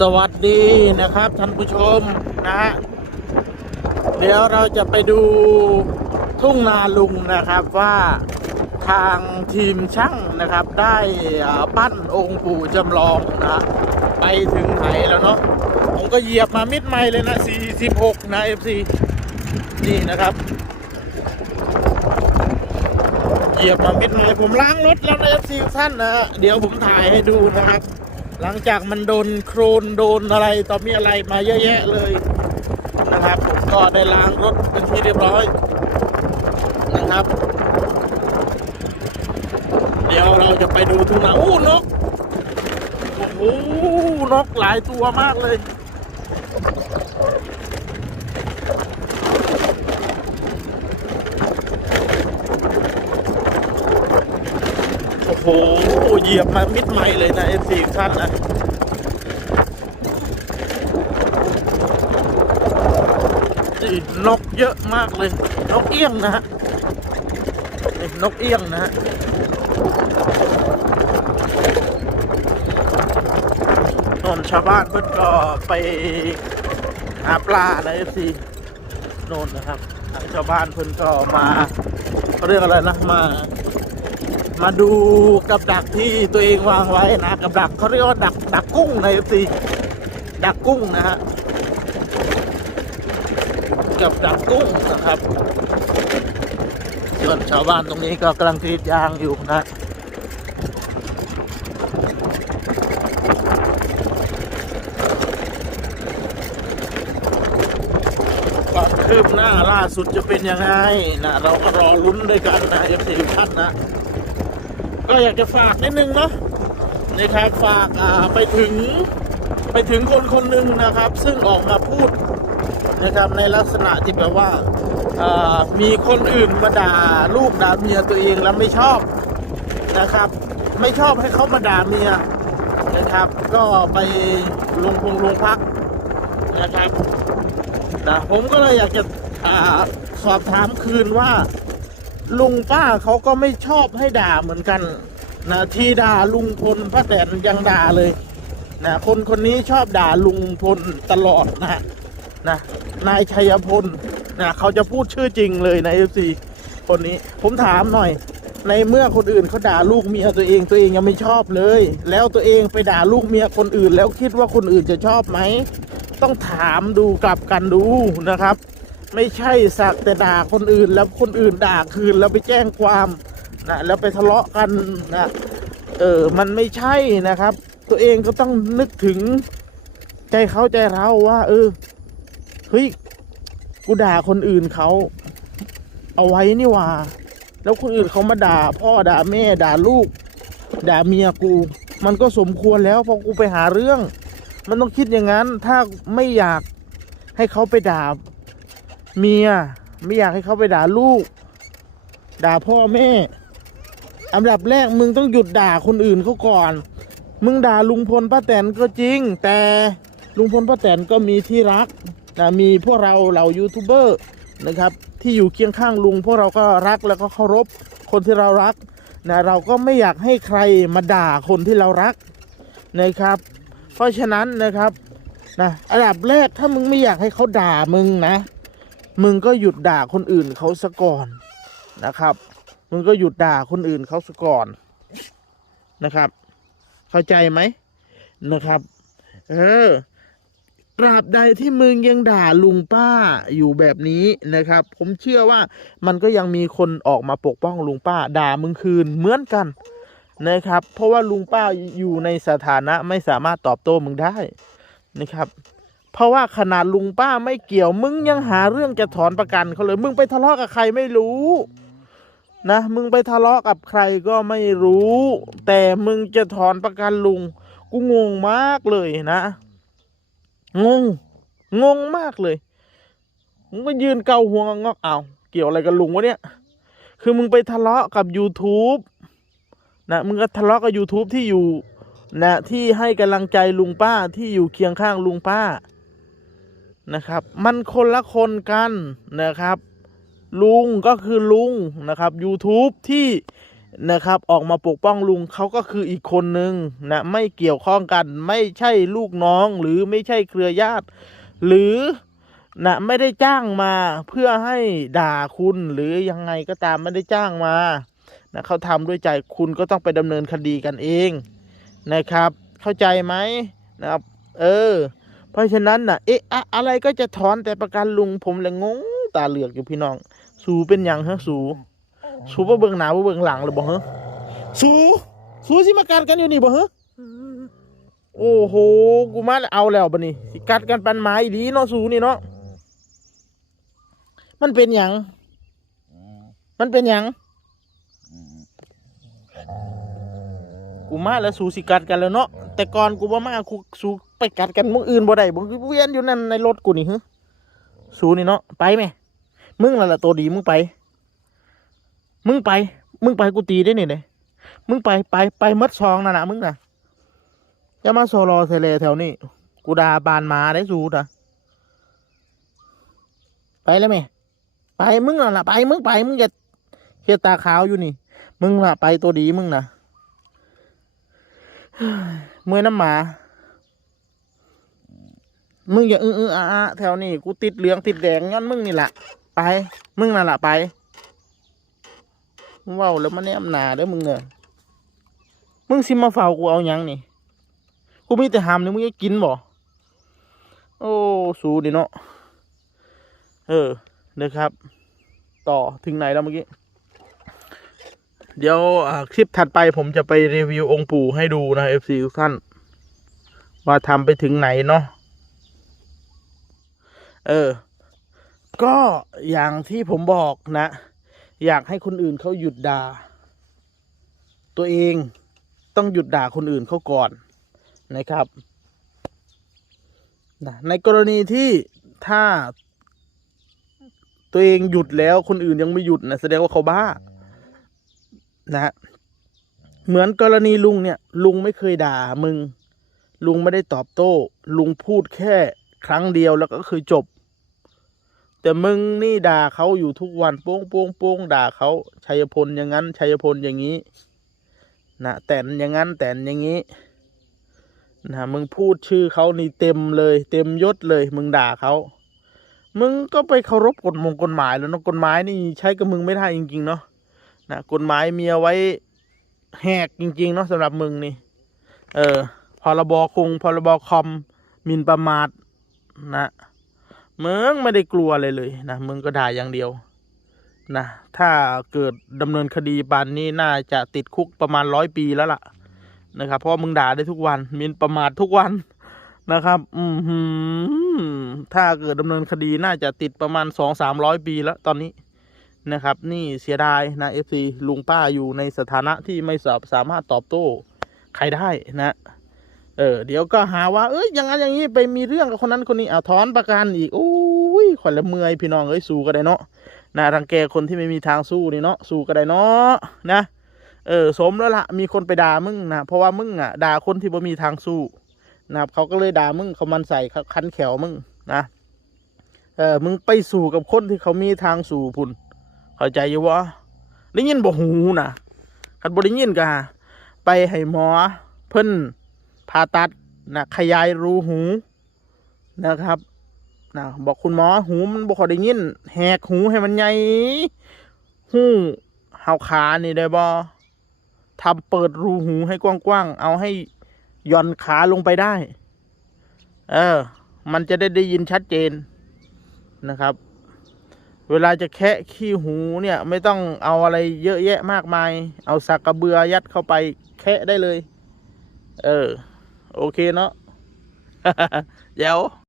สวัสดีนะครับท่านผู้ชมนะฮะเดี๋ยวเราจะไปดูทุ่งนาลุงนะครับว่าทางทีมช่างนะครับ ได้ปั้นองค์ปู่จำลองนะฮะไปถึงไหนแล้วเนาะผมก็เหยียบมามิดไม่เลยนะ 46 นะ FC นี่นะครับ เหยียบมามิดไม่ผมล้างรถแล้วนะ FC ท่านนะ เดี๋ยวผมถ่ายให้ดูนะครับ หลังจากมันโดนโครนโดนอะไรต่อมีอะไรมาเยอะแยะเลยนะครับผมก็ได้ล้างรถเป็นที่เรียบร้อยนะครับ เดี๋ยวเราจะไปดูทุ่งนาอู้นกโอ้โหนกหลายตัวมากเลย โอ้โหเหยียบมามิดไม่เลยนะเอฟซีท่านนะนี่นกเยอะมากเลย นกเอี้ยงนะฮะนกเอี้ยงนะฮะนนชาวบ้านเพิ่นก็ไปหาปลาในเอฟซีโน่นนะครับชาวบ้านเพิ่นก็มาเขาเรียกอะไรนะมา มาดูกับดักที่ตัวเองวางไว้นะกับดักเขาเรียกว่าดักดักกุ้งในสีดักกุ้งนะฮะกับดักกุ้งนะครับส่วนชาวบ้านตรงนี้ก็กำลังกรีดยางอยู่นะความคืบหน้าล่าสุดจะเป็นยังไงนะเราก็รอลุ้นด้วยกันนะเอฟซีท่านนะ อยากจะฝากนิดนึงเนาะนี่ครับฝากไปถึงไปถึงคนคนหนึ่งนะครับ ซึ่งออกมาพูดนะครับในลักษณะที่แบบว่ามีคนอื่นมาด่าลูกด่าเมียตัวเองแล้วไม่ชอบนะครับ ไม่ชอบให้เขามาด่าเมียนะครับ ก็ไปลงพงลงพักนะครับนะผมก็เลยอยากจะอสอบถามคืนว่า ลุงป้าเขาก็ไม่ชอบให้ด่าเหมือนกัน นะที่ด่าลุงพลป้าแตนยังด่าเลยนะคนคนนี้ชอบด่าลุงพลตลอดนะนะนายชัยพลนะเขาจะพูดชื่อจริงเลยในเอฟซีคนนี้ผมถามหน่อย ในเมื่อคนอื่นเขาด่าลูกเมียตัวเองตัวเองยังไม่ชอบเลย แล้วตัวเองไปด่าลูกเมียคนอื่น แล้วคิดว่าคนอื่นจะชอบไหมต้องถามดูกลับกันดูนะครับ ไม่ใช่สักแต่ด่าคนอื่นแล้วคนอื่นด่าคืนแล้วไปแจ้งความ นะแล้วไปทะเลาะกันนะเออมันไม่ใช่นะครับ ตัวเองก็ต้องนึกถึงใจเขาใจเราว่า เออเฮ้ยกูด่าคนอื่นเขาเอาไว้นี่ว่า แล้วคนอื่นเขามาด่า พ่อด่าแม่ด่าลูก ด่าเมียกู มันก็สมควรแล้วพอกูไปหาเรื่อง มันต้องคิดอย่างนั้น ถ้าไม่อยากให้เขาไปด่าเมีย ไม่อยากให้เขาไปด่าลูก ด่าพ่อแม่ อันดับแรกมึงต้องหยุดด่าคนอื่นเขาก่อน มึงด่าลุงพลป้าแตนก็จริง แต่ลุงพลป้าแตนก็มีที่รักนะมีพวกเราเหล่ายูทูบเบอร์นะครับ ที่อยู่เคียงข้างลุงพวกเราก็รักแล้วก็เคารพคนที่เรารักนะเราก็ไม่อยากให้ใครมาด่าคนที่เรารักนะครับ เพราะฉะนั้นนะครับนะอันดับแรกถ้ามึงไม่อยากให้เขาด่ามึงนะ มึงก็หยุดด่าคนอื่นเขาซะก่อนนะครับ มึงก็หยุดด่าคนอื่นเขาซะก่อนนะครับ เข้าใจไหมนะครับ เออตราบใดที่มึงยังด่าลุงป้าอยู่แบบนี้นะครับ ผมเชื่อว่ามันก็ยังมีคนออกมาปกป้องลุงป้า ด่ามึงคืนเหมือนกันนะครับ เพราะว่าลุงป้าอยู่ในสถานะไม่สามารถตอบโต้มึงได้นะครับ เพราะว่าขนาดลุงป้าไม่เกี่ยวมึงยังหาเรื่องจะถอนประกันเขาเลย มึงไปทะเลาะกับใครไม่รู้ นะมึงไปทะเลาะกับใครก็ไม่รู้ แต่มึงจะถอนประกันลุง กูงงมากเลยนะงงงงมากเลยมึงไปยืนเกาหัวงอกเอาวเกี่ยวอะไรกับลุงวะเนี่ยคือมึงไปทะเลาะกับ YouTube นะมึงก็ทะเลาะกับ YouTube ที่อยู่นะที่ให้กำลังใจลุงป้าที่อยู่เคียงข้างลุงป้านะครับ มันคนละคนกันนะครับ ลุงก็คือลุงนะครับ YouTube ที่นะครับออกมาปกป้องลุงเขาก็คืออีกคนนึงนะไม่เกี่ยวข้องกันไม่ใช่ลูกน้องหรือไม่ใช่เครือญาติ หรือนะไม่ได้จ้างมาเพื่อให้ด่าคุณหรือยังไงก็ตามไม่ได้จ้างมานะเขาทำด้วยใจคุณก็ต้องไปดำเนินคดีกันเองนะครับ เข้าใจไหมนะครับ เออ เพราะฉะนั้นน่ะเอ๊ะอะอะไรก็จะถอนแต่ประกันลุงผมเลยงงตาเหลือกอยู่พี่น้อง สูเป็นหยังฮะสูสูบ่เบิ่งหน้าบ่เบิ่งหลังเลยบ่ฮะสูสูสิมากัดกันอยู่นี่บ่ฮะโอ้โหกูมาแล้วเอาแล้วบัดนี้สิกัดกันปันไม้ดีเนาะสูนี่เนาะมันเป็นหยังมันเป็นหยังกูมาแล้วสูสิกัดกันแล้วเนาะแต่ก่อนกูบ่มากูสูไปกัดกันมึงอื่นบ่ได้บ่เวียนอยู่นั่นในรถกูนี่ฮะสูนี่เนาะไปไหม มึงนั่นแหละตัวดีมึงไป มึงไป มึงไปกูตีได้เนี่ยเลยมึงไปไปไปมัดซองน่ะนะมึงน่ะจะมาโซโลเซเลแถวนี้กูดาบานมาได้สูนะไปแล้วไหมไปมึงน่ะล่ะไปมึงไปมึงอย่าเฮียตาขาวอยู่นี่ มึงล่ะไปตัวดีมึงน่ะเมื่อน้ำหมา มึงอย่าอื้ออ้าแถวนี้กูติดเหลืองติดแดงย้อนมึงนี่แหละ ไป มึงน่ะล่ะไปว้าวแล้วมันแนมหนาเด้อมึงเนอะมึงสิมาเฝ้ากูเอายังนี่ กูมีแต่หามนี่มึงจะกินบ่ โอ้สูดิเนาะ เออนะครับ ต่อถึงไหนแล้วเมื่อกี้ เดี๋ยวคลิปถัดไปผมจะไปรีวิวองค์ปู่ให้ดูนะ FC ทุกท่าน ว่าทำไปถึงไหนเนาะ เออ ก็อย่างที่ผมบอกนะ อยากให้คนอื่นเขาหยุดด่า ตัวเองต้องหยุดด่าคนอื่นเขาก่อนนะครับนะในกรณีที่ถ้า ตัวเองหยุดแล้วคนอื่นยังไม่หยุดนะแสดงว่าเขาบ้า นะฮะเหมือนกรณีลุงเนี่ย ลุงไม่เคยด่ามึง ลุงไม่ได้ตอบโต้ ลุงพูดแค่ครั้งเดียวแล้วก็คือจบ แต่มึงนี่ด่าเขาอยู่ทุกวันโป้งโป้งโป้งด่าเขาชัยพลอย่างนั้นชัยพลอย่างนี้นะแต่นอย่างนั้นแต่นอย่างนี้นะมึงพูดชื่อเขานี่เต็มเลย เต็มยศเลย มึงด่าเขามึงก็ไปเคารพกฎมงกฎหมายแล้วนะกฎหมายนี่ใช้กับมึงไม่ได้จริงๆเนาะนะกฎหมายมีเอาไว้แหกจริง ๆ เนาะสำหรับมึงนี่ เออพรบคงพรบคอมมินประมาทนะ มึงไม่ได้กลัวเลยเลยนะมึงก็ด่าอย่างเดียวนะถ้าเกิดดำเนินคดีปานนี้น่าจะติดคุกประมาณร้อยปีแล้วล่ะนะครับ เพราะมึงด่าได้ทุกวันมินประมาททุกวันนะครับ อืมถ้าเกิดดำเนินคดีน่าจะติดประมาณสองสามร้อยปีแล้วตอนนี้นะครับ นี่เสียดายนะเอฟซีลุงป้าอยู่ในสถานะที่ไม่สามารถตอบโต้ใครได้นะ เออเดี๋ยวก็หาว่าเอ้ยอย่างนั้นอย่างนี้ไปมีเรื่องกับคนนั้นคนนี้เอาถอนประกันอีกโอ้ยขวัญละเมยพี่น้องเอ้ยสู้ก็ได้เนาะนะรังแกคนที่ไม่มีทางสู้นี่เนาะสู้ก็ได้เนาะนะเออสมแล้วละมีคนไปด่ามึงนะเพราะว่ามึงอะด่าคนที่บ่มีทางสู้นะครับเขาก็เลยด่ามึงเขามันใส่เขาคันแขวมึงนะเออมึงไปสู่กับคนที่เขามีทางสู่พุ่นเข้าใจอยู่วะได้ยินบ่หูนะคันบ่ได้ยินก็ไปให้หมอเพิ่น ผ่าตัดนะขยายรูหูนะครับนะบอกคุณหมอหูมันบอกได้ยินแหกหูให้มันใหญ่หูเห่าขานี่ได้บอทำเปิดรูหูให้กว้างๆเอาให้ย่อนขาลงไปได้ เออ มันจะได้ได้ยินชัดเจนนะครับ เวลาจะแคะขี้หูเนี่ย ไม่ต้องเอาอะไรเยอะแยะมากมาย เอาสักกระเบือยัดเข้าไปแคะได้เลย เออ โอเคเนาะ เดี๋ยว